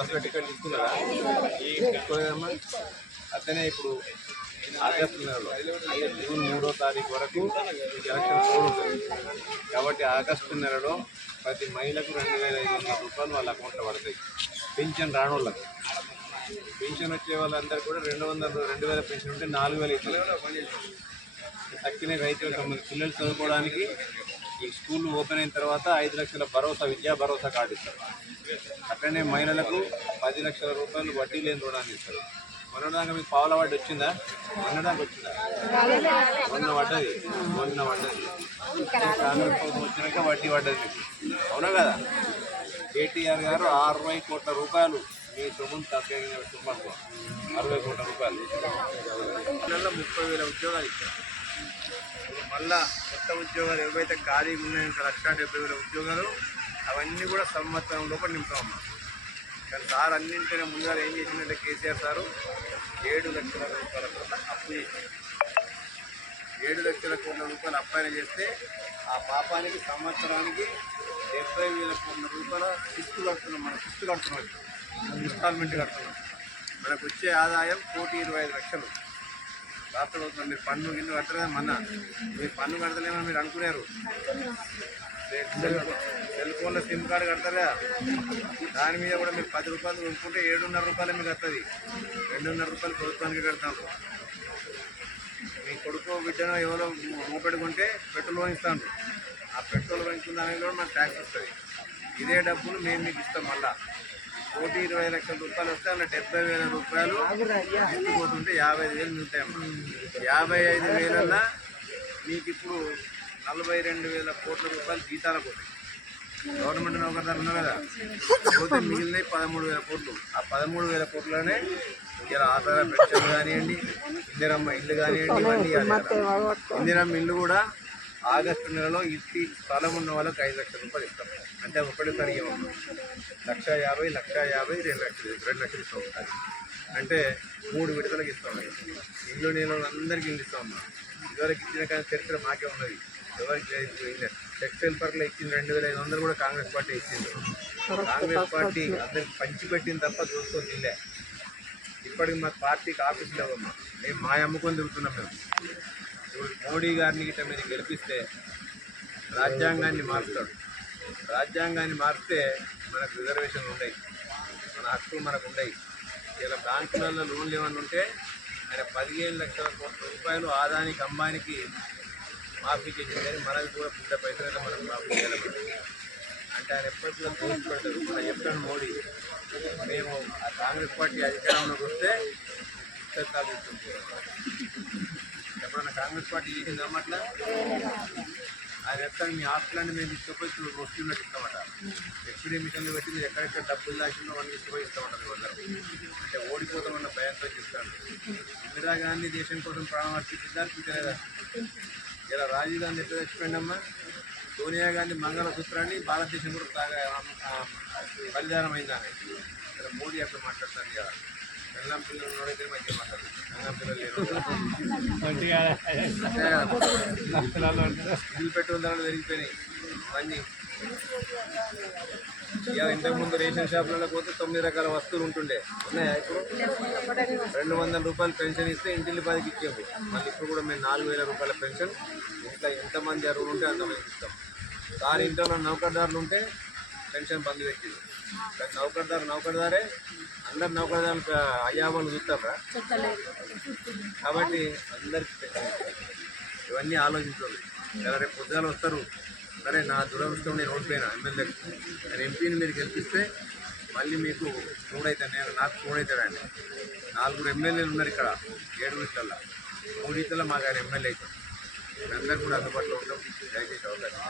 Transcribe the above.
బస్సులో టికెట్ తీసుకున్నారా? తీసుకోలేదమ్మా అట్లనే ఇప్పుడు ఆగస్టు నెలలో జూన్ మూడో తారీఖు వరకు ఎలక్షన్ కోడ్ ఉంటుంది. కాబట్టి ఆగస్టు నెలలో ప్రతి మహిళకు రెండు వేల ఐదు వందల రూపాయలు వాళ్ళ అకౌంట్లో పడతాయి. పెన్షన్ రాని వాళ్ళకి పెన్షన్ వచ్చే వాళ్ళందరూ కూడా రెండు వందల రెండు వేల పెన్షన్ ఉంటే నాలుగు వేల ఇస్తారు. తక్కిన రైతులకు సంబంధించి పిల్లలు చదువుకోవడానికి ఈ స్కూల్ ఓపెన్ అయిన తర్వాత ఐదు లక్షల భరోసా విద్యా భరోసా కార్డు ఇస్తారు. అట్లనే మహిళలకు పది లక్షల రూపాయలు వడ్డీ లేని రుణాన్ని ఇస్తారు. మొన్నదాకా మీకు పావుల వడ్డీ వచ్చిందా? మొన్నదాకా వచ్చిందా? మొన్న పడ్డది మొన్న పడ్డది కాంగ్రెస్ ప్రభుత్వం వచ్చినాక వడ్డీ పడ్డది అవునా కదా? కేటీఆర్ గారు అరవై కోట్ల రూపాయలు మీ సొమ్మును తగ్గ తుమ్మకు. అరవై కోట్ల రూపాయలు. ముప్పై వేల ఉద్యోగాలు ఇచ్చారు. ఇప్పుడు మళ్ళా కొత్త ఉద్యోగాలు ఏవైతే ఖాళీగా ఉన్నాయో లక్ష డెబ్బై వేల ఉద్యోగాలు అవన్నీ కూడా సంవత్సరం లోపల నింపామమ్మా కానీ సార్ అన్నింటినీ ముందుగా ఏం చేసిందంటే కేసీఆర్ సారు ఏడు లక్షల రూపాయల కోట్ల అప్పు చేసింది ఏడు లక్షల కోట్ల రూపాయలు అప్పాయన చేస్తే ఆ పాపానికి సంవత్సరానికి డెబ్బై వేల కోట్ల రూపాయల శిస్తు కడుతున్నాం మనం శిస్తు కడుతున్నాం. ఇన్స్టాల్మెంట్ కడుతున్నాం. మనకు వచ్చే ఆదాయం కోటి ఇరవై ఐదు లక్షలు. రాష్ట్ర ప్రభుత్వం మీరు పన్ను గిన్ను కట్టలేదా? మన మీరు పన్ను కడతలేమని మీరు అనుకున్నారు. సెల్ ఫోన్లో సిమ్ కార్డు కడతారా దాని మీద కూడా మీరు పది రూపాయలు కొనుక్కుంటే ఏడున్నర రూపాయలు మీకు వస్తుంది రెండున్నర రూపాయలు ప్రభుత్వానికి కడతాను మీ కొడుకు బిడ్డను ఎవరో మోపెట్టుకుంటే పెట్రోల్ ఇస్తాను ఆ పెట్రోల్ పెంచుకున్న దానికి కూడా మనకు ట్యాక్స్ వస్తుంది. ఇదే డబ్బులు మేము మీకు ఇస్తాం మళ్ళా. కోటి ఇరవై లక్షల రూపాయలు వస్తే అలా డెబ్బై వేల రూపాయలు ఎత్తుకోతుంటే యాభై ఐదు వేలు ఉంటాయి యాభై ఐదు వేలన్నా మీకు ఇప్పుడు నలభై రెండు వేల కోట్ల రూపాయలు జీతాలు పోతాయి గవర్నమెంట్ నౌకర్దారు ఉన్నారు కదా. పోతే మిగిలినవి పదమూడు వేల కోట్లు. ఆ పదమూడు వేల కోట్లనే ఇలా ఆధార పెన్షన్ కానివ్వండి ఇందిరమ్మ ఇల్లు కానివ్వండి. ఇందిరమ్మ ఇల్లు కూడా ఆగస్టు నెలలో ఇంటి స్థలం ఉన్న వాళ్ళకి ఐదు లక్షల రూపాయలు ఇస్తాం. అంటే ఒకటేసారి ఇవ్వము. లక్ష యాభై లక్ష యాభై రెండు లక్షలు రెండు లక్షలు ఇస్తాం ఒకసారి. అంటే మూడు విడతలకు ఇస్తాం. ఇల్లు నేను అందరికీ ఇల్లు ఇస్తాం ఇదివరకు ఇచ్చిన కానీ చరిత్ర మాకే ఉన్నది. ఎవరికి. టెక్స్టైల్ పార్క్లో ఇచ్చిన రెండు వేల ఐదు వందలు కూడా కాంగ్రెస్ పార్టీ ఇచ్చింది. కాంగ్రెస్ పార్టీ అందరికి పంచిపెట్టింది తప్ప చూసుకొని తినలే. ఇప్పటికి మా పార్టీకి ఆఫీస్ లేవమ్మా. మేము మా అమ్ముకొని తిరుగుతున్నాం మేము. మోడీ గారిని గిట్ట మీరు గెలిపిస్తే రాజ్యాంగాన్ని మారుస్తాడు. రాజ్యాంగాన్ని మారిస్తే మనకు రిజర్వేషన్లు ఉన్నాయి మన హక్కులు మనకు ఉన్నాయి ఇలా బ్యాంకులలో లోన్లు ఏమన్నా ఉంటే ఆయన పదిహేను లక్షల కోట్ల రూపాయలు ఆదానికి అంబానికి మాఫీ చేసింది కానీ మనది కూడా పెద్ద పైసలు మనం మాఫీ చేయాలి అంటే ఆయన ఎప్పటికీ దోషి పెడతారు మనం చెప్తాను మోడీ మేము ఆ కాంగ్రెస్ పార్టీ అధికారంలోకి వస్తే ఇస్తారు కాంగ్రెస్ పార్టీ చేసింది అన్నమాట ఆ ఎత్తాను మీ ఆస్తులన్నీ మేము తీసుకుపోయి చూ- వస్తువులకు ఇస్తామట. ఎక్స్పీడీ మిషన్లు పెట్టి మీరు ఎక్కడెక్కడ డబ్బులు దాచిందో అని తీసుకుపోయి ఇస్తామట అందరూ అంటే ఓడిపోతామన్న భయంతో చెప్తాను. ఇందిరా గాంధీ దేశం కోసం ప్రాణం అర్పించిందా అర్పించలేదా? ఇలా రాజీవ్ గాంధీ ఎట్లా సోనియా గాంధీ మంగళసూత్రాన్ని భారతదేశం కూడా తాగా ఆ, బలిదానం మోడీ అట్లా మాట్లాడతాను కదా. బెల్లం పిల్లలు నోడైతే మంచిగా పిల్లలు లేరు ధరలు పెరిగిపోయినాయి అన్నీ ఇక ఇంతకుముందు రేషన్ షాపులలో పోతే తొమ్మిది రకాల వస్తువులు ఉంటుండే ఉన్నాయా ఇప్పుడు రెండు వందల రూపాయలు పెన్షన్ ఇస్తే ఇంటిల్లి పదికి ఇచ్చేవి మళ్ళీ ఇప్పుడు కూడా మేము నాలుగు వేల రూపాయల పెన్షన్. ఇంట్లో ఎంతమంది అరువులు ఉంటే అంతమంది ఇస్తాం. దాని ఇంట్లో నౌకర్దారులు ఉంటే పెన్షన్ బంద్ పెట్టింది. నౌకర్దారు నౌకర్దారే అందరు నౌకర్దారులు అయ్యా వాళ్ళు చూస్తారా? కాబట్టి అందరికి పెన్షన్. ఇవన్నీ ఆలోచించాలి ఇలా రేపు పొద్దుగాల వస్తారు? సరే నా దురదృష్టం నేను ఓడిపోయినా ఎమ్మెల్యే. నేను ఎంపీని మీరు గెలిపిస్తే మళ్ళీ మీకు మూడైతాను నేను నాకు మూడైతాడండి నాలుగురు ఎమ్మెల్యేలు ఉన్నారు ఇక్కడ. ఏడు విషయాల్లో మూడిట్లో మాకు ఆయన ఎమ్మెల్యే అవుతాడు అందరూ కూడా అందుబాటులో ఉంటాం దయచేసి అవకాశం